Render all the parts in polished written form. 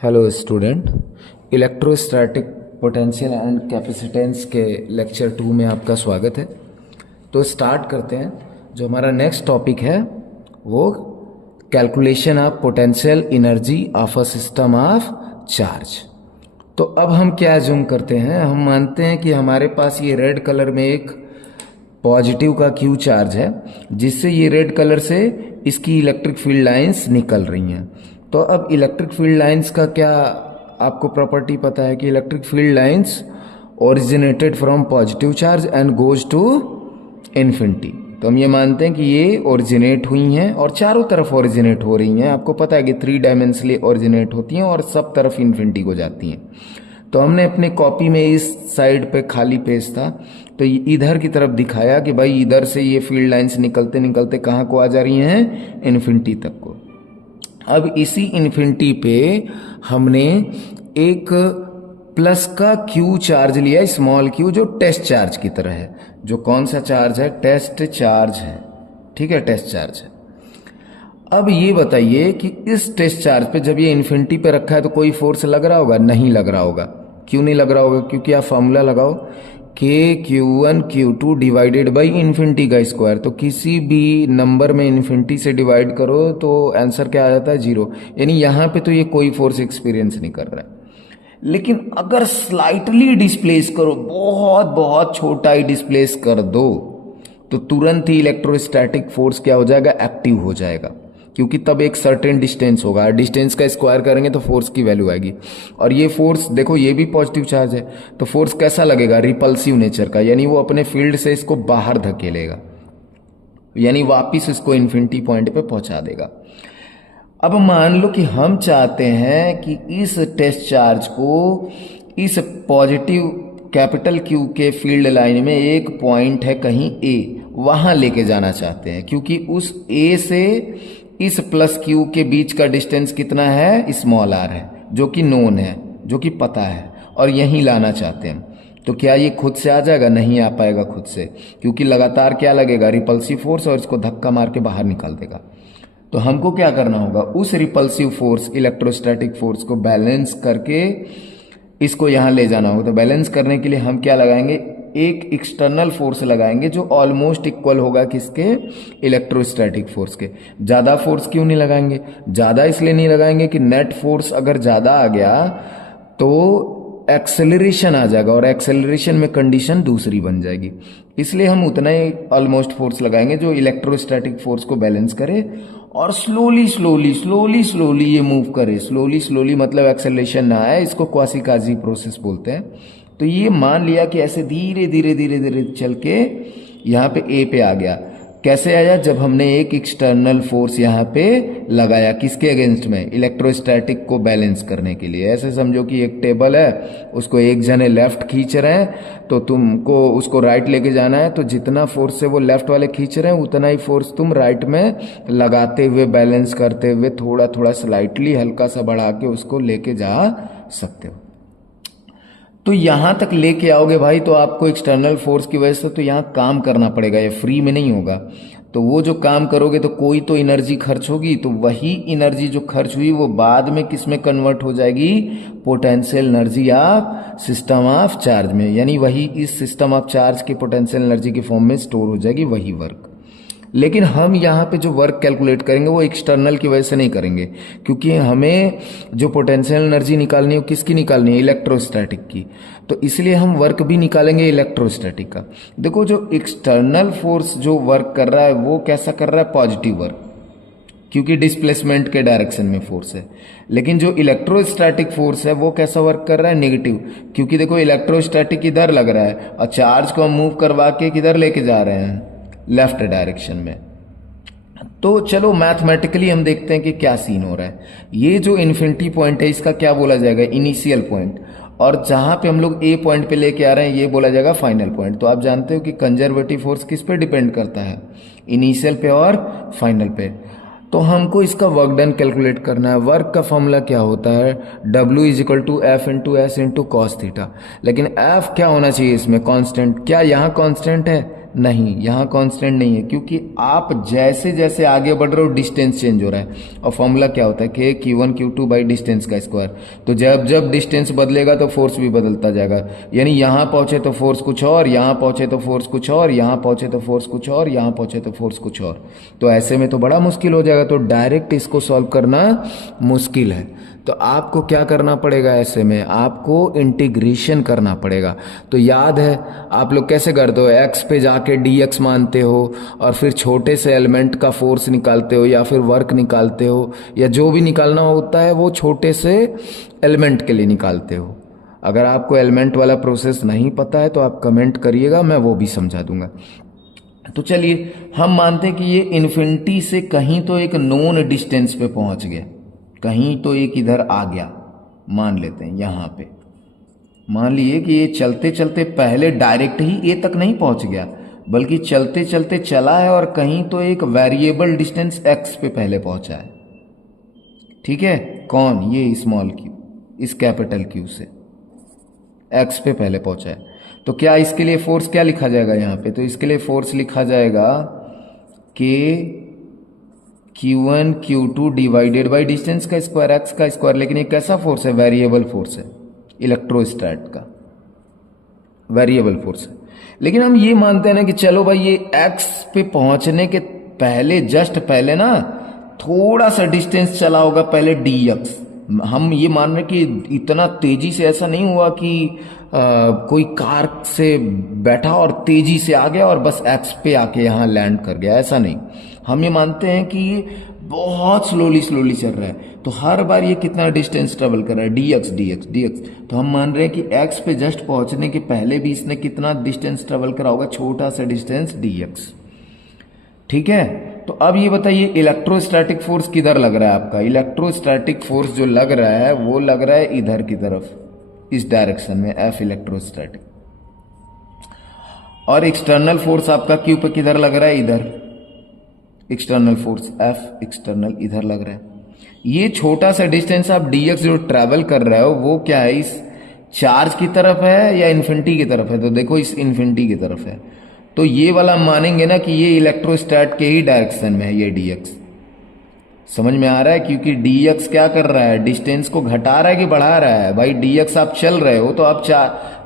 Hello student, electrostatic potential and capacitance के lecture 2 में आपका स्वागत है। तो स्टार्ट करते हैं। जो हमारा नेक्स्ट टॉपिक है वो calculation of potential energy of a system of charge. तो अब हम क्या अज्यूम करते हैं, हम मानते हैं कि हमारे पास ये रेड कलर में एक पॉजिटिव का क्यू चार्ज है, जिससे ये रेड कलर से इसकी इलेक्ट्रिक फील्ड लाइंस निकल रही हैं। तो अब इलेक्ट्रिक फील्ड लाइंस का क्या आपको प्रॉपर्टी पता है कि electric field lines originated from positive charge and goes to infinity. तो हम ये मानते हैं कि ये ओरिजिनेट हुई हैं और चारों तरफ ओरिजिनेट हो रही हैं। आपको पता है कि 3 डायमेंशनली ओरिजिनेट होती हैं और सब तरफ इन्फिनिटी को जाती हैं। तो हमने अपने कॉपी में इस साइड पे खाली पेज था, तो इधर की तरफ दिखाया कि भाई इधर से ये फील्ड लाइंस निकलते निकलते कहाँ को आ जा रही हैं, इन्फिनिटी तक को। अब इसी इन्फिनिटी पे हमने एक प्लस का क्यू चार्ज लिया, स्मॉल क्यू, जो टेस्ट चार्ज की तरह है। जो कौन सा चार्ज है? टेस्ट चार्ज है। ठीक है, टेस्ट चार्ज है। अब ये बताइए कि इस टेस्ट चार्ज पे जब ये इन्फिनिटी पे रखा है तो कोई फोर्स लग रहा होगा? नहीं लग रहा होगा। क्यों नहीं लग रहा होगा? क्योंकि आप फॉर्मूला लगाओ KQ1 डिवाइडेड बाई इन्फिनिटी का स्क्वायर। तो किसी भी नंबर में इन्फिनिटी से डिवाइड करो तो आंसर क्या आ जाता है? 0। यानी यहां पे तो ये कोई फोर्स एक्सपीरियंस नहीं कर रहा है। लेकिन अगर स्लाइटली डिस्प्लेस करो, बहुत बहुत छोटा ही डिस्प्लेस कर दो, तो तुरंत ही इलेक्ट्रोस्टैटिक फोर्स क्या हो जाएगा? एक्टिव हो जाएगा। क्योंकि तब एक सर्टेन डिस्टेंस होगा, डिस्टेंस का स्क्वायर करेंगे तो फोर्स की वैल्यू आएगी। और ये फोर्स देखो, ये भी पॉजिटिव चार्ज है, तो फोर्स कैसा लगेगा? रिपल्सिव नेचर का, यानी वो अपने फील्ड से इसको बाहर धकेलेगा, यानी वापिस इसको इन्फिनिटी पॉइंट पे पहुंचा देगा। अब मान लो कि हम चाहते हैं कि इस टेस्ट चार्ज को इस पॉजिटिव कैपिटल क्यू के फील्ड लाइन में एक पॉइंट है कहीं ए, वहां लेके जाना चाहते हैं। क्योंकि उस ए से इस प्लस क्यू के बीच का डिस्टेंस कितना है? स्मॉल आर है, जो कि नोन है, जो कि पता है, और यहीं लाना चाहते हैं। तो क्या ये खुद से आ जाएगा? नहीं आ पाएगा खुद से, क्योंकि लगातार क्या लगेगा? रिपल्सिव फोर्स, और इसको धक्का मार के बाहर निकाल देगा। तो हमको क्या करना होगा? उस रिपल्सिव फोर्स, इलेक्ट्रोस्टैटिक फोर्स को बैलेंस करके इसको यहां ले जाना होगा। तो बैलेंस करने के लिए हम क्या लगाएंगे? एक एक्सटर्नल फोर्स लगाएंगे जो ऑलमोस्ट इक्वल होगा किसके? इलेक्ट्रोस्टैटिक फोर्स के। ज्यादा फोर्स क्यों नहीं लगाएंगे? ज्यादा इसलिए नहीं लगाएंगे कि नेट फोर्स अगर ज्यादा आ गया तो एक्सेलरेशन आ जाएगा, और एक्सेलरेशन में कंडीशन दूसरी बन जाएगी। इसलिए हम उतना ही ऑलमोस्ट फोर्स लगाएंगे जो इलेक्ट्रोस्टैटिक फोर्स को बैलेंस करे और स्लोली स्लोली स्लोली स्लोली ये मूव करे। स्लोली स्लोली मतलब एक्सेलरेशन ना आए, इसको क्वासीकाजी प्रोसेस बोलते हैं। तो ये मान लिया कि ऐसे धीरे धीरे धीरे धीरे चल के यहाँ पे ए पे आ गया। कैसे आया? जब हमने एक एक्सटर्नल फोर्स यहाँ पे लगाया, किसके अगेंस्ट में? इलेक्ट्रोस्टैटिक को बैलेंस करने के लिए। ऐसे समझो कि एक टेबल है, उसको एक जने लेफ्ट खींच रहे हैं, तो तुमको उसको राइट लेके जाना है। तो जितना फोर्स से वो लेफ्ट वाले खींच रहे हैं, उतना ही फोर्स तुम राइट में लगाते हुए, बैलेंस करते हुए, थोड़ा थोड़ा स्लाइटली हल्का सा बढ़ा के उसको लेके जा सकते हो। तो यहां तक लेके आओगे भाई, तो आपको एक्सटर्नल फोर्स की वजह से तो यहां काम करना पड़ेगा, ये फ्री में नहीं होगा। तो वो जो काम करोगे तो कोई तो एनर्जी खर्च होगी, तो वही एनर्जी जो खर्च हुई वो बाद में किस में कन्वर्ट हो जाएगी? Potential energy of system of charge में। यानी वही इस सिस्टम ऑफ चार्ज की पोटेंशियल एनर्जी के फॉर्म में स्टोर हो जाएगी, वही वर्क। लेकिन हम यहाँ पे जो वर्क कैलकुलेट करेंगे वो एक्सटर्नल की वजह से नहीं करेंगे, क्योंकि हमें जो पोटेंशियल एनर्जी निकालनी है वो किसकी निकालनी है? इलेक्ट्रोस्टैटिक की। तो इसलिए हम वर्क भी निकालेंगे इलेक्ट्रोस्टैटिक का। देखो, जो एक्सटर्नल फोर्स जो वर्क कर रहा है वो कैसा कर रहा है? पॉजिटिव वर्क, क्योंकि डिस्प्लेसमेंट के डायरेक्शन में फोर्स है। लेकिन जो इलेक्ट्रोस्टैटिक फोर्स है वो कैसा वर्क कर रहा है? नेगेटिव, क्योंकि देखो इलेक्ट्रोस्टैटिक इधर लग रहा है और चार्ज को हम मूव करवा के किधर लेके जा रहे हैं? लेफ्ट डायरेक्शन में। तो चलो मैथमेटिकली हम देखते हैं कि क्या सीन हो रहा है। ये जो इन्फिनिटी पॉइंट है इसका क्या बोला जाएगा? Initial point. और जहां पे हम लोग ए पॉइंट पे लेके आ रहे हैं ये बोला जाएगा फाइनल पॉइंट। तो आप जानते हो कि कंजर्वेटिव फोर्स किस पे डिपेंड करता है? इनिशियल पे और फाइनल पे। तो हमको इसका वर्क डन कैलकुलेट करना है। वर्क का फॉर्मूला क्या होता है? W is equal to F into S into cos theta. लेकिन एफ क्या होना चाहिए इसमें? कांस्टेंट। क्या यहाँ कांस्टेंट है? नहीं, यहाँ कांस्टेंट नहीं है, क्योंकि आप जैसे जैसे आगे बढ़ रहे हो डिस्टेंस चेंज हो रहा है। और फॉर्मूला क्या होता है, के Q1 Q2 बाई डिस्टेंस का स्क्वायर। तो जब जब डिस्टेंस बदलेगा तो फोर्स भी बदलता जाएगा, यानी यहाँ पहुंचे तो फोर्स कुछ और, यहाँ पहुंचे तो फोर्स कुछ और, यहाँ पहुंचे तो फोर्स कुछ और, यहाँ पहुंचे तो फोर्स कुछ और। तो ऐसे में तो बड़ा मुश्किल हो जाएगा, तो डायरेक्ट इसको सॉल्व करना मुश्किल है। तो आपको क्या करना पड़ेगा, ऐसे में आपको इंटीग्रेशन करना पड़ेगा। तो याद है आप लोग कैसे करते हो, एक्स पे जाके dx मानते हो और फिर छोटे से एलिमेंट का फोर्स निकालते हो या फिर वर्क निकालते हो, या जो भी निकालना होता है वो छोटे से एलिमेंट के लिए निकालते हो। अगर आपको एलिमेंट वाला प्रोसेस नहीं पता है तो आप कमेंट करिएगा, मैं वो भी समझा दूंगा। तो चलिए हम मानते हैं कि ये इन्फिनिटी से कहीं तो एक नोन डिस्टेंस पे पहुंच गए, कहीं तो एक इधर आ गया, मान लेते हैं यहाँ पे। मान लिए कि ये चलते चलते पहले डायरेक्ट ही ए तक नहीं पहुंच गया, बल्कि चलते चलते चला है और कहीं तो एक वेरिएबल डिस्टेंस एक्स पे पहले पहुंचा है। ठीक है, कौन, ये स्मॉल क्यू इस कैपिटल क्यू से एक्स पे पहले पहुंचा है। तो क्या इसके लिए फोर्स क्या लिखा जाएगा यहाँ पे, तो इसके लिए फोर्स लिखा जाएगा के Q1 Q2 divided by distance का स्क्वायर, एक्स का स्क्वायर। लेकिन ये कैसा फोर्स है, वेरिएबल फोर्स है, इलेक्ट्रोस्टैट का वेरिएबल फोर्स है। लेकिन हम ये मानते हैं ना कि चलो भाई ये एक्स पे पहुंचने के पहले, जस्ट पहले ना थोड़ा सा डिस्टेंस चला होगा पहले dx। हम ये मान रहे कि इतना तेजी से ऐसा नहीं हुआ कि कोई कार से बैठा और तेजी से आ गया और बस एक्स पे आके यहाँ लैंड कर गया, ऐसा नहीं। हम ये मानते हैं कि ये बहुत स्लोली स्लोली चल रहा है। तो हर बार ये कितना डिस्टेंस ट्रेवल कर रहा है, dx dx dx। तो हम मान रहे हैं कि x पे जस्ट पहुंचने के पहले भी इसने कितना डिस्टेंस ट्रेवल करा होगा, छोटा सा डिस्टेंस dx। ठीक है, तो अब ये बताइए इलेक्ट्रोस्टैटिक फोर्स किधर लग रहा है आपका। इलेक्ट्रोस्टैटिक फोर्स जो लग रहा है वो लग रहा है इधर की तरफ, इस डायरेक्शन में, F इलेक्ट्रोस्टैटिक। और एक्सटर्नल फोर्स आपका क्यू पे किधर लग रहा है, इधर। एक्सटर्नल फोर्स F एक्सटर्नल इधर लग रहा है। ये छोटा सा डिस्टेंस आप dx जो ट्रैवल कर रहे हो वो क्या है, इस चार्ज की तरफ है या इन्फिनिटी की तरफ है, तो देखो इस इन्फिनिटी की तरफ है। तो ये वाला मानेंगे ना कि ये इलेक्ट्रोस्टैट के ही डायरेक्शन में है ये dx। समझ में आ रहा है, क्योंकि dx क्या कर रहा है, डिस्टेंस को घटा रहा है कि बढ़ा रहा है। भाई dx आप चल रहे हो तो आप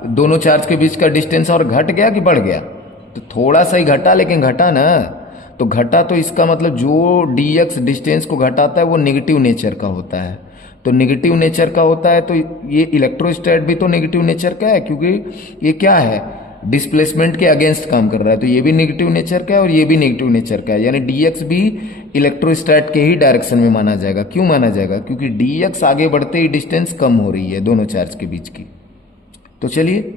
दोनों चार्ज के बीच का डिस्टेंस और घट गया कि बढ़ गया, तो थोड़ा सा ही घटा, लेकिन घटा ना। तो घटा तो इसका मतलब जो dx डिस्टेंस को घटाता है वो नेगेटिव नेचर का होता है। तो नेगेटिव नेचर का होता है तो ये इलेक्ट्रोस्टैट भी तो नेगेटिव नेचर का है, क्योंकि ये क्या है, डिस्प्लेसमेंट के अगेंस्ट काम कर रहा है। तो ये भी नेगेटिव नेचर का है और ये भी नेगेटिव नेचर का है, यानी dx भी इलेक्ट्रोस्टैट के ही डायरेक्शन में माना जाएगा। क्यों माना जाएगा, क्योंकि dx आगे बढ़ते ही डिस्टेंस कम हो रही है दोनों चार्ज के बीच की। तो चलिए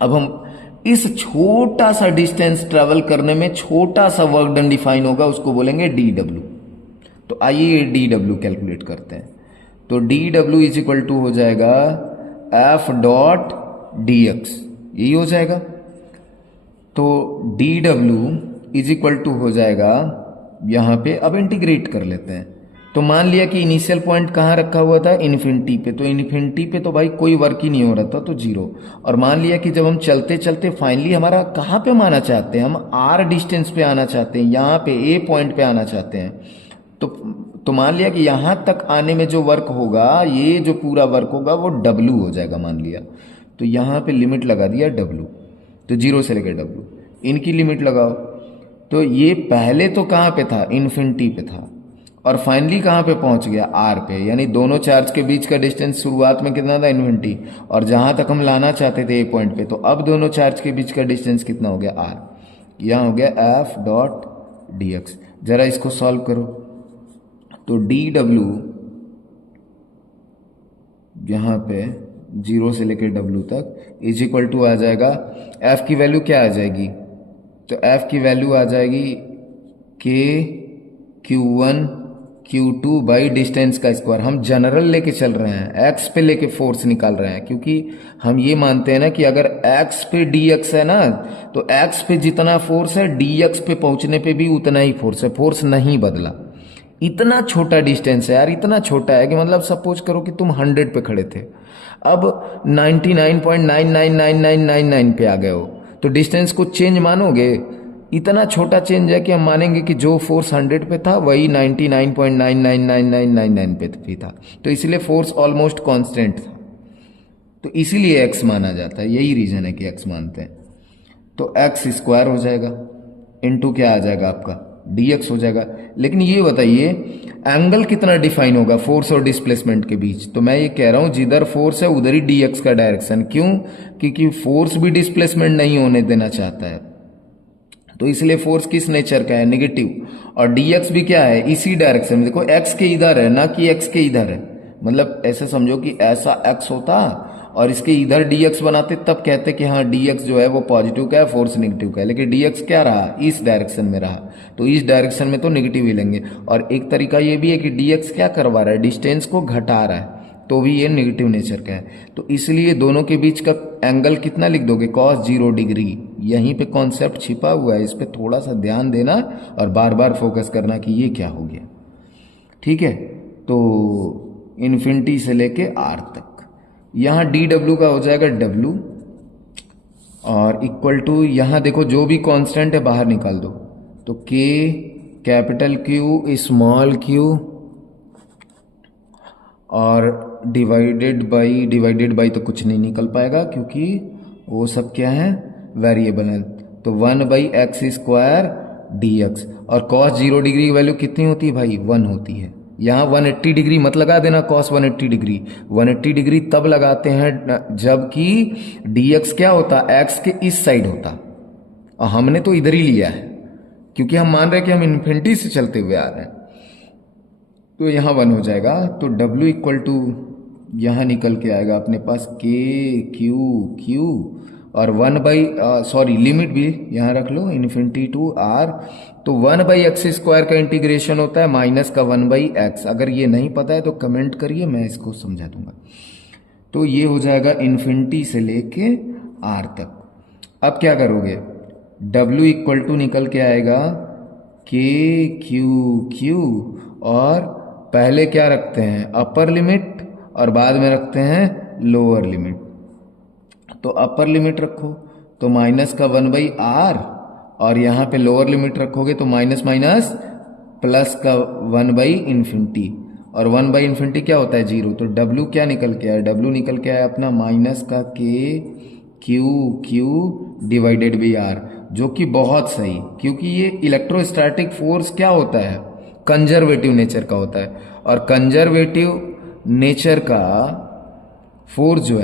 अब हम इस छोटा सा डिस्टेंस ट्रेवल करने में छोटा सा वर्क डन डिफाइन होगा, उसको बोलेंगे dw। तो आइए dw कैलकुलेट करते हैं। तो dw इज इक्वल टू हो जाएगा F डॉट dx, यही हो जाएगा। तो dw इज इक्वल टू हो जाएगा, यहां पे अब इंटीग्रेट कर लेते हैं। तो मान लिया कि इनिशियल पॉइंट कहाँ रखा हुआ था, इन्फिनिटी पे। तो इन्फिनिटी पे तो भाई कोई वर्क ही नहीं हो रहा था, तो 0। और मान लिया कि जब हम चलते चलते फाइनली हमारा कहाँ पे माना चाहते हैं, हम r डिस्टेंस पे आना चाहते हैं, यहाँ पे a पॉइंट पे आना चाहते हैं। तो मान लिया कि यहाँ तक आने में जो वर्क होगा, ये जो पूरा वर्क होगा वो w हो जाएगा मान लिया। तो यहाँ पे लिमिट लगा दिया w, तो 0 से लेकर w, इनकी लिमिट लगाओ। तो ये पहले तो कहाँ पे था, इन्फिनिटी पे था, और फाइनली कहाँ पे पहुंच गया, r पे। यानी दोनों चार्ज के बीच का डिस्टेंस शुरुआत में कितना था, इन्फिनिटी, और जहां तक हम लाना चाहते थे a पॉइंट पे, तो अब दोनों चार्ज के बीच का डिस्टेंस कितना हो गया, r। यहाँ हो गया F डॉट dx। जरा इसको सॉल्व करो। तो dw यहाँ पे 0 से लेकर w तक इज इक्वल टू आ जाएगा, f की वैल्यू क्या आ जाएगी, तो f की वैल्यू आ जाएगी k Q1 Q2 by distance का स्क्वायर। हम जनरल लेके चल रहे हैं, x पे लेके फोर्स निकाल रहे हैं, क्योंकि हम ये मानते हैं ना कि अगर x पे dx है ना, तो x पे जितना फोर्स है dx पे पहुंचने पे भी उतना ही फोर्स है, फोर्स नहीं बदला। इतना छोटा डिस्टेंस है यार, इतना छोटा है कि मतलब सपोज करो कि तुम 100 पे खड़े थे, अब 99.999999 पे आ गए हो, तो डिस्टेंस को चेंज मानोगे? इतना छोटा चेंज है कि हम मानेंगे कि जो फोर्स 100 पे था वही 99.999999 पे भी था, तो इसलिए फोर्स ऑलमोस्ट कांस्टेंट था, तो इसीलिए x माना जाता है। यही रीजन है कि x मानते हैं। तो x स्क्वायर हो जाएगा इनटू क्या आ जाएगा आपका dx हो जाएगा। लेकिन ये बताइए एंगल कितना डिफाइन होगा फोर्स और डिस्प्लेसमेंट के बीच? तो मैं ये कह रहा हूं जिधर फोर्स है उधर ही dx का डायरेक्शन। क्यों? क्योंकि फोर्स भी डिस्प्लेसमेंट नहीं होने देना चाहता है, तो इसलिए फोर्स किस नेचर का है? नेगेटिव। और dx भी क्या है? इसी डायरेक्शन में। देखो x के इधर है ना कि x के इधर है, मतलब ऐसे समझो कि ऐसा x होता और इसके इधर dx बनाते, तब कहते कि हाँ dx जो है वो पॉजिटिव का है, फोर्स नेगेटिव का है। लेकिन dx क्या रहा? इस डायरेक्शन में रहा, तो इस डायरेक्शन में तो नेगेटिव ही लेंगे। और एक तरीका ये भी है कि dx क्या करवा रहा है? डिस्टेंस को घटा रहा है, तो भी ये नेगेटिव नेचर का है। तो इसलिए दोनों के बीच का एंगल कितना लिख दोगे? cos 0 degree. यहीं पे कॉन्सेप्ट छिपा हुआ है, इस पे थोड़ा सा ध्यान देना और बार बार फोकस करना कि ये क्या हो गया। ठीक है, तो इन्फिनिटी से लेके r तक यहाँ dw का हो जाएगा w और इक्वल टू, यहाँ देखो जो भी कांस्टेंट है बाहर निकाल दो, तो k capital Q small q और डिवाइडेड बाई तो कुछ नहीं निकल पाएगा क्योंकि वो सब क्या है? वेरिएबल है। तो 1/x स्क्वायर dx। और cos 0 डिग्री की वैल्यू कितनी होती है भाई? 1 होती है। यहाँ 180 डिग्री मत लगा देना, cos 180 डिग्री। 180 डिग्री तब लगाते हैं जबकि dx क्या होता? x के इस साइड होता, और हमने तो इधर ही लिया है क्योंकि हम मान रहे हैं कि हम इन्फिनिटी से चलते हुए आ रहे हैं। तो यहाँ 1 हो जाएगा, तो W इक्वल टू यहाँ निकल के आएगा अपने पास k q और लिमिट भी यहाँ रख लो इन्फिनिटी टू r। तो 1/x स्क्वायर का इंटीग्रेशन होता है माइनस का 1/x। अगर ये नहीं पता है तो कमेंट करिए, मैं इसको समझा दूंगा। तो ये हो जाएगा इन्फिनिटी से लेके r तक। अब क्या करोगे? W इक्वल टू निकल के आएगा k q और पहले क्या रखते हैं? अपर लिमिट और बाद में रखते हैं लोअर लिमिट। तो अपर लिमिट रखो तो माइनस का 1/r और यहाँ पे लोअर लिमिट रखोगे तो माइनस माइनस प्लस का 1/इन्फिनिटी, और 1/इन्फिनिटी क्या होता है? 0। तो W क्या निकल के आया? W निकल के आया अपना माइनस का k q divided by r, जो कि बहुत सही, क्योंकि ये इलेक्ट्रोस्टैटिक फोर्स क्या होता है? कंजर्वेटिव नेचर का होता है। और कंजर्वेटिव नेचर का फोर्स जो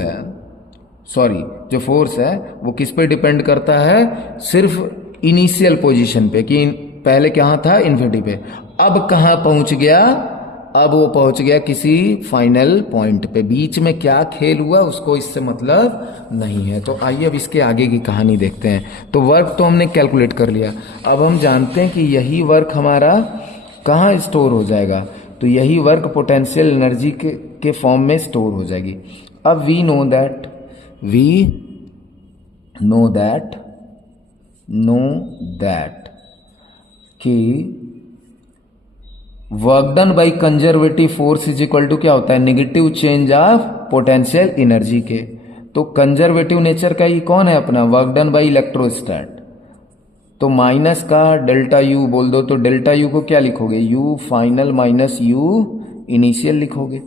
फोर्स है वो किस पे डिपेंड करता है? सिर्फ इनिशियल पोजीशन पे, कि पहले कहाँ था? इन्फिनिटी पे। अब कहाँ पहुंच गया? अब वो पहुंच गया किसी फाइनल पॉइंट पे। बीच में क्या खेल हुआ उसको इससे मतलब नहीं है। तो आइए अब इसके आगे की कहानी देखते हैं। तो वर्क तो हमने कैलकुलेट कर लिया, अब हम जानते हैं कि यही वर्क हमारा कहाँ स्टोर हो जाएगा? तो यही वर्क पोटेंशियल एनर्जी के फॉर्म में स्टोर हो जाएगी। अब वी नो दैट कि work done by conservative force is equal to क्या होता है? Negative change of potential energy के। तो कंजर्वेटिव नेचर का ये कौन है अपना? Work done by electrostatic. तो माइनस का डेल्टा यू बोल दो, तो डेल्टा यू को क्या लिखोगे? You final minus you initial लिखोगे।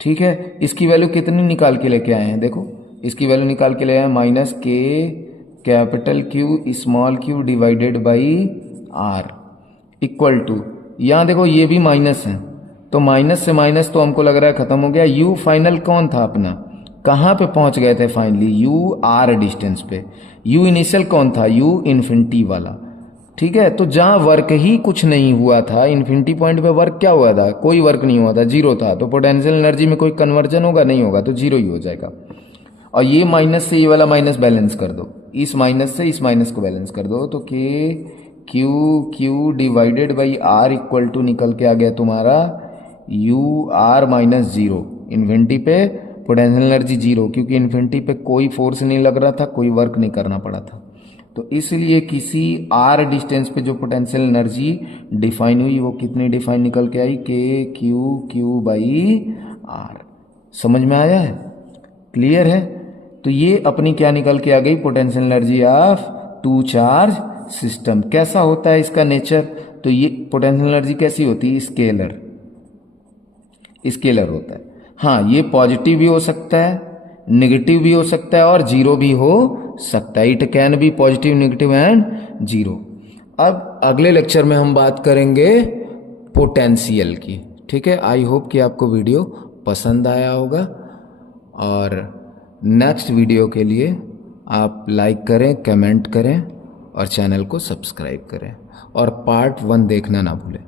ठीक है, इसकी वैल्यू कितनी निकाल के लेके आए हैं? देखो इसकी वैल्यू निकाल के ले आए minus K capital Q small q divided by R equal to, यहाँ देखो ये भी माइनस है, तो माइनस से माइनस तो हमको लग रहा है खत्म हो गया। यू फाइनल कौन था अपना? कहाँ पे पहुंच गए थे फाइनली? यू आर डिस्टेंस पे। यू इनिशियल कौन था? यू इन्फिनिटी वाला। ठीक है, तो जहां वर्क ही कुछ नहीं हुआ था, इन्फिनिटी पॉइंट पे वर्क क्या हुआ था? कोई वर्क नहीं हुआ था, 0 था। तो पोटेंशियल एनर्जी में कोई कन्वर्जन होगा? नहीं होगा, तो 0 ही हो जाएगा। और ये माइनस से ये वाला माइनस बैलेंस कर दो, इस माइनस से इस माइनस को बैलेंस कर दो, तो K Q divided by R equal to निकल के आ गया तुम्हारा यू आर माइनस 0। इन्फिनिटी पे पोटेंशियल एनर्जी 0, क्योंकि इन्फिनिटी पे कोई फोर्स नहीं लग रहा था, कोई वर्क नहीं करना पड़ा था। तो इसलिए किसी आर डिस्टेंस पे जो पोटेंशियल एनर्जी डिफाइन हुई वो कितनी डिफाइन निकल के आई? के क्यू बाई आर। समझ में आया है? क्लियर है? तो ये अपनी क्या निकल के आ गई, potential energy of two charge system. कैसा होता है इसका नेचर, तो ये पोटेंशियल एनर्जी कैसी होती है, स्केलर, स्केलर होता है। हाँ, ये पॉजिटिव भी हो सकता है, नेगेटिव भी हो सकता है और जीरो भी हो सकता है। It can be positive, negative and zero. अब अगले लेक्चर में हम बात करेंगे पोटेंशियल की। ठीक है, आई होप कि आपको वीडियो पसंद आया होगा, और नेक्स्ट वीडियो के लिए आप लाइक करें, कमेंट करें और चैनल को सब्सक्राइब करें, और पार्ट 1 देखना ना भूलें।